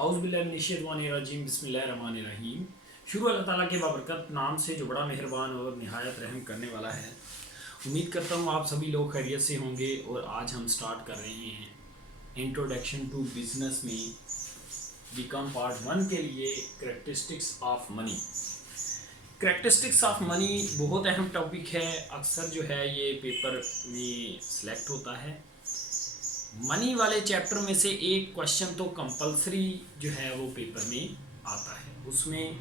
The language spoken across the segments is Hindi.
औज़ुबिल्लाहिमिनश्शैतानिर्रजीम बिस्मिल्लाहिर्रहमानिर्रहीम। शुरू अल्लाह ताला के बाबरकत नाम से जो बड़ा मेहरबान और निहायत रहम करने वाला है। उम्मीद करता हूँ आप सभी लोग खैरियत से होंगे। और आज हम स्टार्ट कर रहे हैं इंट्रोडक्शन टू बिजनेस में बीकॉम पार्ट 1 के लिए characteristics of money. Characteristics of money बहुत अहम टॉपिक है, अक्सर जो है ये पेपर में सिलेक्ट होता है। मनी वाले चैप्टर में से एक क्वेश्चन तो कंपलसरी जो है वो पेपर में आता है। उसमें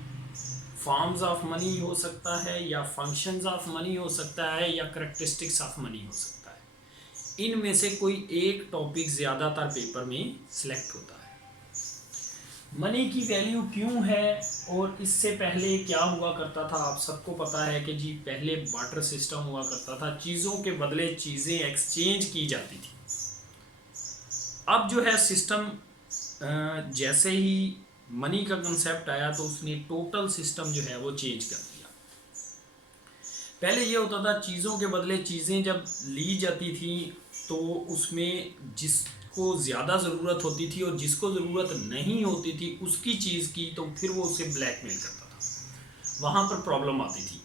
फॉर्म्स ऑफ मनी हो सकता है या फंक्शंस ऑफ मनी हो सकता है या करैक्टरिस्टिक्स ऑफ मनी हो सकता है। इनमें से कोई एक टॉपिक ज़्यादातर पेपर में सिलेक्ट होता है। मनी की वैल्यू क्यों है और इससे पहले क्या हुआ करता था, आप सबको पता है कि जी पहले बार्टर सिस्टम हुआ करता था, चीज़ों के बदले चीज़ें एक्सचेंज की जाती थी। अब जो है सिस्टम जैसे ही मनी का कंसेप्ट आया तो उसने टोटल सिस्टम जो है वो चेंज कर दिया। पहले ये होता था चीज़ों के बदले चीज़ें जब ली जाती थी तो उसमें जिसको ज़्यादा ज़रूरत होती थी और जिसको ज़रूरत नहीं होती थी उसकी चीज़ की तो फिर वो उसे ब्लैकमेल करता था। वहाँ पर प्रॉब्लम आती थी,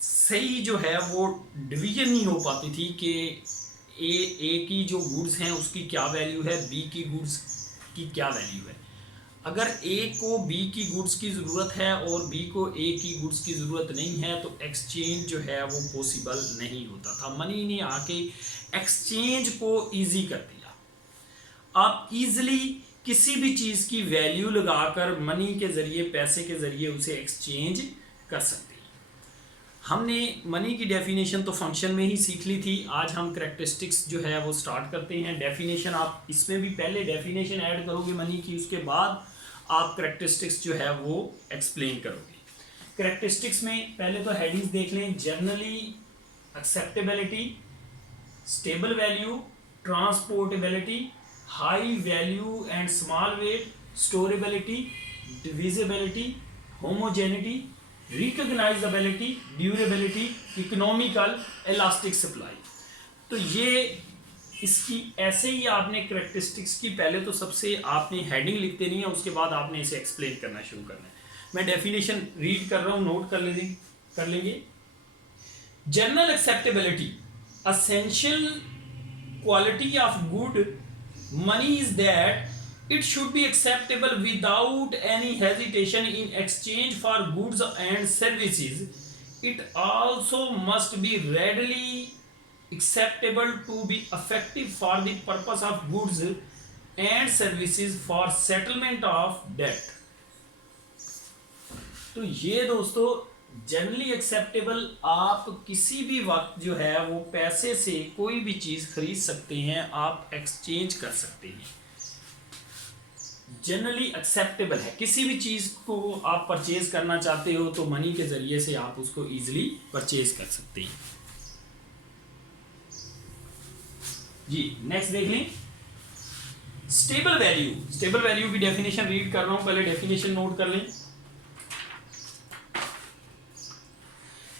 सही जो है वो डिवीजन नहीं हो पाती थी कि ए की जो गुड्स हैं उसकी क्या वैल्यू है, बी की गुड्स की क्या वैल्यू है। अगर ए को बी की गुड्स की ज़रूरत है और बी को ए की गुड्स की ज़रूरत नहीं है तो एक्सचेंज जो है वो पॉसिबल नहीं होता था। मनी ने आके एक्सचेंज को इजी कर दिया। आप इजीली किसी भी चीज़ की वैल्यू लगाकर मनी के ज़रिए, पैसे के ज़रिए उसे एक्सचेंज कर सकते हैं। हमने मनी की डेफिनेशन तो फंक्शन में ही सीख ली थी। आज हम करैक्टरिस्टिक्स जो है वो स्टार्ट करते हैं। डेफिनेशन आप इसमें भी पहले डेफिनेशन ऐड करोगे मनी की, उसके बाद आप करैक्टरिस्टिक्स जो है वो एक्सप्लेन करोगे। करैक्टरिस्टिक्स में पहले तो हेडिंग्स देख लें। Generally acceptability, stable value, transportability, high value and small weight, storability, divisibility, homogeneity, recognizability, durability, economical, elastic supply. तो ये इसकी ऐसे ही आपने करैक्टरिस्टिक्स की पहले तो सबसे आपने हेडिंग लिख देनी है, उसके बाद आपने इसे एक्सप्लेन करना शुरू करना है। मैं डेफिनेशन रीड कर रहा हूँ, नोट कर लेंगे। General acceptability, essential quality of good money is that it should be acceptable without any hesitation in exchange for goods and services. It also must be readily acceptable to be effective for the purpose of goods and services for settlement of debt. तो ये दोस्तों जनरली एक्सेप्टेबल, आप किसी भी वक्त जो है वो पैसे से कोई भी चीज़ खरीद सकते हैं, आप एक्सचेंज कर सकते हैं। जनरली एक्सेप्टेबल है, किसी भी चीज़ को आप परचेज करना चाहते हो तो मनी के ज़रिए से आप उसको इजीली परचेज कर सकते हैं। जी नेक्स्ट देख लें। स्टेबल वैल्यू, स्टेबल वैल्यू की डेफिनेशन रीड कर रहा हूं, पहले डेफिनेशन नोट कर लें।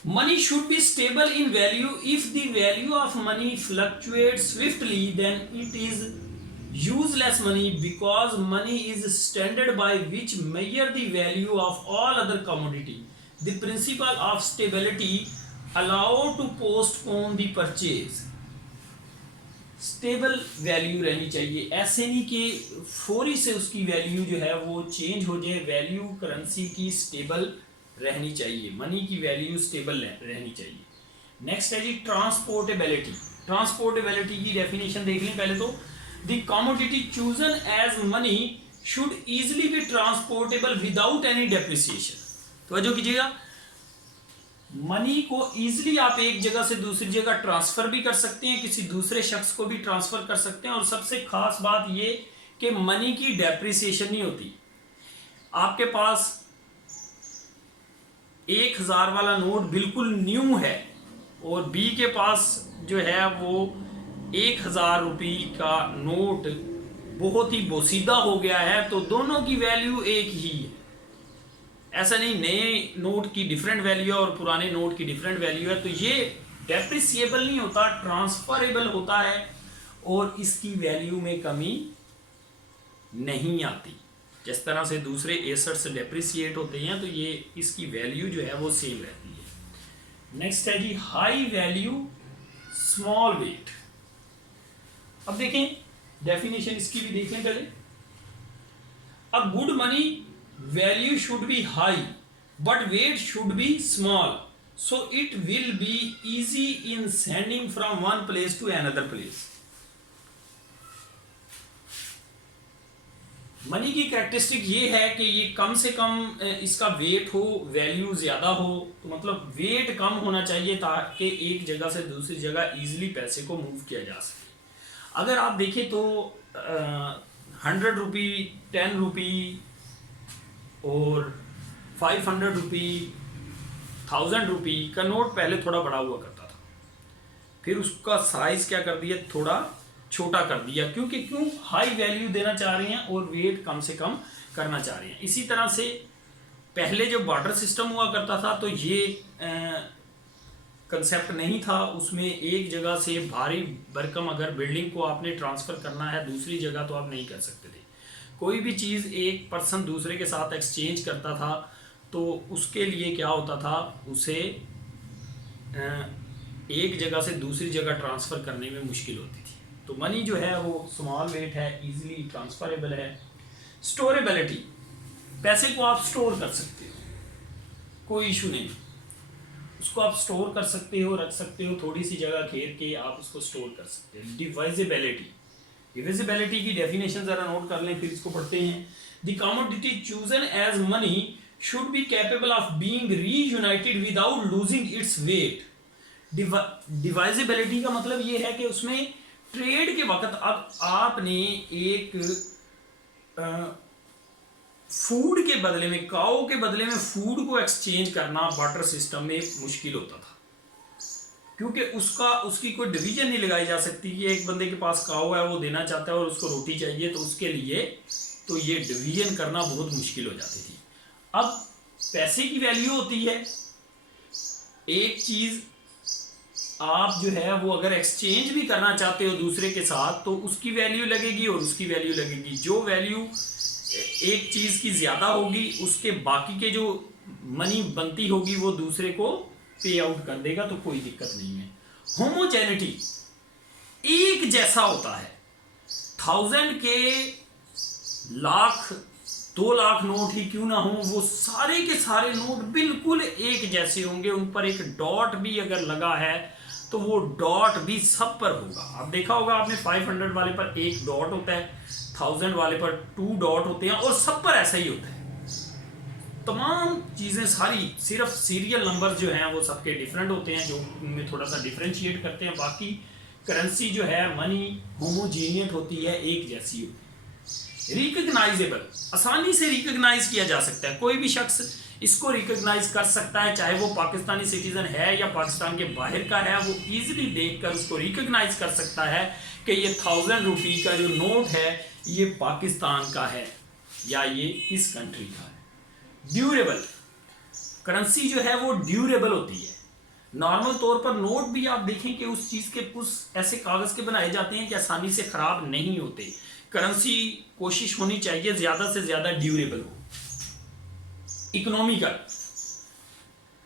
Money should be stable in value if the value of money fluctuates swiftly then it is useless money, because money is standard by which measure the value of all other commodity. The principle of stability allow to postpone the purchase. Stable value रहनी चाहिए, ऐसे नहीं कि फौरी से उसकी वैल्यू जो है वो चेंज हो जाए। वैल्यू करेंसी की स्टेबल रहनी चाहिए, मनी की वैल्यू स्टेबल रहनी चाहिए। नेक्स्ट है जी ट्रांसपोर्टेबिलिटी। ट्रांसपोर्टेबिलिटी की डेफिनेशन देख लें पहले तो। The commodity chosen as money should easily be transportable without any depreciation. तो जो कीजिएगा, मनी को इजीली आप एक जगह से दूसरी जगह ट्रांसफर भी कर सकते हैं, किसी दूसरे शख्स को भी ट्रांसफर कर सकते हैं। और सबसे खास बात ये कि मनी की डेप्रिसिएशन नहीं होती। आपके पास 1000 वाला नोट बिल्कुल न्यू है और बी के पास जो है वो 1000 रुपये का नोट बहुत ही बोसीदा हो गया है, तो दोनों की वैल्यू एक ही है। ऐसा नहीं नए नोट की डिफरेंट वैल्यू है और पुराने नोट की डिफरेंट वैल्यू है, तो ये डेप्रिसिएबल नहीं होता, ट्रांसफरेबल होता है और इसकी वैल्यू में कमी नहीं आती। जिस तरह से दूसरे एसेट्स डेप्रिसिएट होते हैं तो ये इसकी वैल्यू जो है वो सेम रहती है। नेक्स्ट है जी हाई वैल्यू स्मॉल वेट। अब देखें डेफिनेशन इसकी भी देख लें पहले। A good money value should be high but weight should be small so it will be easy in sending from one place to another place। Money की कैरेक्टरिस्टिक ये है कि ये कम से कम इसका वेट हो, वैल्यू ज़्यादा हो, तो मतलब वेट कम होना चाहिए ताकि एक जगह से दूसरी जगह इजीली पैसे को मूव किया जा सके। अगर आप देखें तो 100 रुपी, 10 रुपी और 500 रुपी, 1000 रुपी का नोट पहले थोड़ा बड़ा हुआ करता था, फिर उसका साइज क्या कर दिया, थोड़ा छोटा कर दिया, क्यों हाई वैल्यू देना चाह रहे हैं और वेट कम से कम करना चाह रहे हैं। इसी तरह से पहले जो बार्टर सिस्टम हुआ करता था तो ये कंसेप्ट नहीं था, उसमें एक जगह से भारी भरकम अगर बिल्डिंग को आपने ट्रांसफ़र करना है दूसरी जगह तो आप नहीं कर सकते थे। कोई भी चीज़ एक पर्सन दूसरे के साथ एक्सचेंज करता था तो उसके लिए क्या होता था, उसे एक जगह से दूसरी जगह ट्रांसफ़र करने में मुश्किल होती थी। तो मनी जो है वो स्मॉल वेट है, इजीली ट्रांसफरेबल है। स्टोरेबिलिटी, पैसे को आप स्टोर कर सकते हो, कोई इशू नहीं, उसको आप स्टोर कर सकते हो, रख सकते हो, थोड़ी सी जगह घेर के आप उसको स्टोर कर सकते हो। डिवाइजिबिलिटी, डिविजिबिलिटी की डेफिनेशन ज़रा नोट कर लें, फिर इसको पढ़ते हैं। The commodity chosen as money should be capable of being reunited without losing its weight। डिवाइजिबिलिटी का मतलब ये है कि उसमें ट्रेड के वक्त अब आपने एक फूड के बदले में, काओ के बदले में फूड को एक्सचेंज करना बार्टर सिस्टम में मुश्किल होता था, क्योंकि उसकी कोई डिवीजन नहीं लगाई जा सकती कि एक बंदे के पास काओ है, वो देना चाहता है और उसको रोटी चाहिए, तो उसके लिए तो ये डिवीजन करना बहुत मुश्किल हो जाती थी। अब पैसे की वैल्यू होती है, एक चीज आप जो है वो अगर एक्सचेंज भी करना चाहते हो दूसरे के साथ तो उसकी वैल्यू लगेगी और उसकी वैल्यू लगेगी। जो वैल्यू एक चीज की ज्यादा होगी उसके बाकी के जो मनी बनती होगी वो दूसरे को पे आउट कर देगा, तो कोई दिक्कत नहीं है। होमोजेनिटी, एक जैसा होता है, 1000 के लाख 2 लाख नोट ही क्यों ना हो, वो सारे के सारे नोट बिल्कुल एक जैसे होंगे, उन पर एक डॉट भी अगर लगा है तो वो डॉट भी सब पर होगा। आप देखा होगा आपने 500 वाले पर एक डॉट होता है, 1000 वाले पर 2 डॉट होते हैं और सब पर ऐसा ही होता है। तमाम चीज़ें सारी, सिर्फ सीरियल नंबर जो हैं वो सबके डिफरेंट होते हैं, जो उनमें थोड़ा सा डिफ्रेंशिएट करते हैं। बाकी करेंसी जो है मनी होमोजीनियट होती है, एक जैसी होती है। रिकग्नाइजेबल, आसानी से रिकग्नाइज किया जा सकता है, कोई भी शख्स इसको रिकग्नाइज कर सकता है, चाहे वो पाकिस्तानी सिटीजन है या पाकिस्तान के बाहर का है, वो इजीली देखकर उसको रिकग्नाइज कर सकता है कि ये 1000 रुपये का जो नोट है ये पाकिस्तान का है या ये इस कंट्री का है। ड्यूरेबल, करेंसी जो है वो ड्यूरेबल होती है। नॉर्मल तौर पर नोट भी आप देखें कि उस चीज़ के उस ऐसे कागज़ के बनाए जाते हैं कि आसानी से ख़राब नहीं होते। करेंसी कोशिश होनी चाहिए ज़्यादा से ज़्यादा ड्यूरेबल हो। इकोनॉमिकल,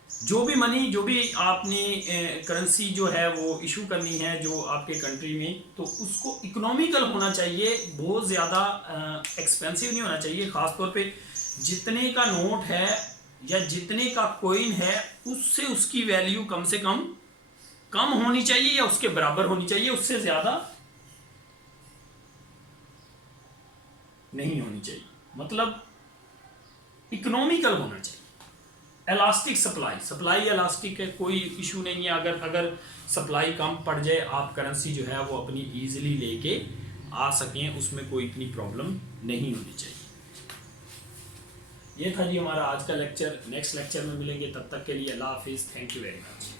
जो भी मनी, जो भी आपने करेंसी जो है वो इशू करनी है जो आपके कंट्री में, तो उसको इकोनॉमिकल होना चाहिए, बहुत ज़्यादा एक्सपेंसिव नहीं होना चाहिए। ख़ास तौर पे जितने का नोट है या जितने का कॉइन है उससे उसकी वैल्यू कम से कम होनी चाहिए या उसके बराबर होनी चाहिए, उससे ज़्यादा नहीं होनी चाहिए, मतलब इकोनॉमिकल होना चाहिए। इलास्टिक सप्लाई, सप्लाई इलास्टिक है, कोई इशू नहीं है। अगर सप्लाई कम पड़ जाए, आप करेंसी जो है वो अपनी ईजिली लेके आ सकें, उसमें कोई इतनी प्रॉब्लम नहीं होनी चाहिए। ये था जी हमारा आज का लेक्चर। नेक्स्ट लेक्चर में मिलेंगे, तब तक के लिए अल्लाह हाफिज़, थैंक यू वेरी मच।